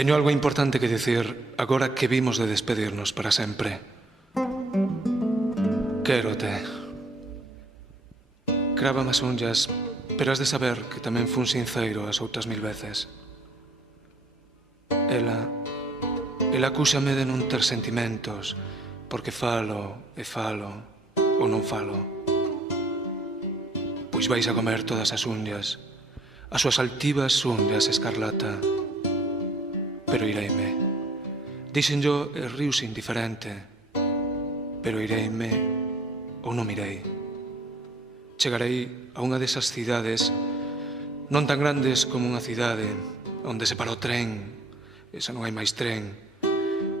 Teño algo importante que dicir agora que vimos de despedirnos para sempre. Quérote. Crávame as unllas, pero has de saber que tamén fun sinceiro as outras 1000 veces. Ela acúsame de non ter sentimentos, porque falo e falo ou non falo. Pois vais a comer todas as unllas, as súas altivas unllas escarlata. Pero ireime. Díxenllo e riuse indiferente. Pero ireime ou non irei. Chegarei a unha desas cidades non tan grandes como unha cidade onde se para o tren e xa non hai máis tren,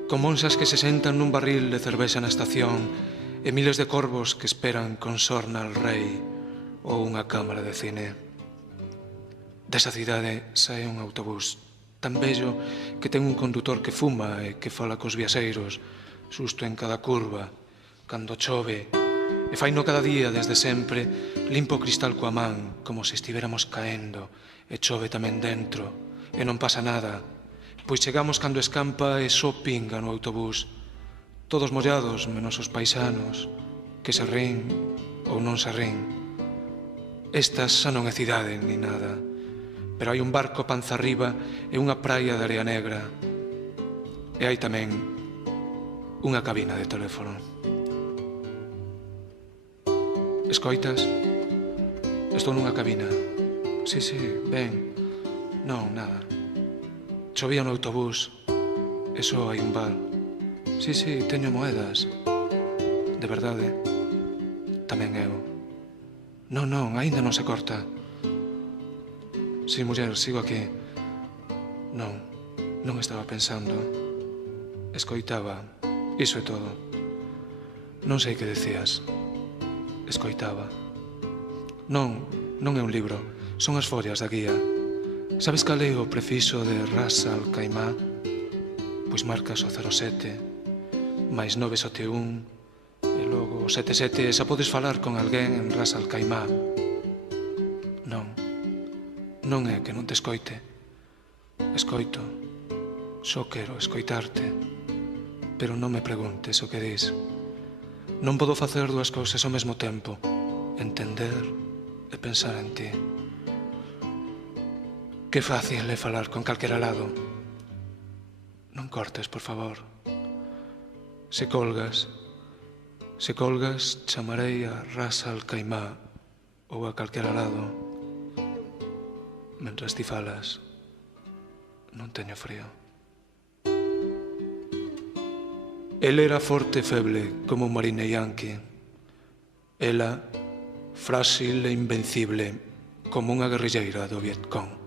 con monxas que se sentan nun barril de cervexa na estación e miles de corvos que esperan con sorna al rei ou unha cámara de cine. Desa cidade sae un autobús tan bello que ten un condutor que fuma e que fala cos viaxeiros, susto en cada curva, cando chove, e faino cada día desde sempre, limpo o cristal coa man, como se estiveramos caendo, e chove tamén dentro, e non pasa nada, pois chegamos cando escampa e só pinga no autobús, todos mollados menos os paisanos, que se rin ou non se rin. Estas xa non é cidade ni nada, pero hai un barco panza arriba e unha praia de area negra. E hai tamén unha cabina de teléfono. Escoitas? Estou nunha cabina. Sí, ben. Non, nada. Chovía no autobús e só hai un bar. Sí, teño moedas. De verdade. Tamén eu. Non, aínda non se corta. Si, muller, sigo aquí. Non estaba pensando. Escoitaba. Iso é todo. Non sei que decías. Escoitaba. Non é un libro. Son as follas da guía. Sabes cal é o prefiso de Ras Al Khaimah? Pois marcas o 07, máis 971, e logo o 77, xa podes falar con alguén en Ras Al Khaimah. Non é que non te escoite. Escoito. Só quero escoitarte. Pero non me preguntes o que dis. Non podo facer dúas cousas ao mesmo tempo. Entender e pensar en ti. Que fácil é falar con calquera lado. Non cortes, por favor. Se colgas, chamarei a Ras Al Khaimah ou a calquera lado. Mentras ti falas, non teño frío. El era forte e feble como un marine yanqui. Ela, frágil e invencible como unha guerrilleira do Vietcong.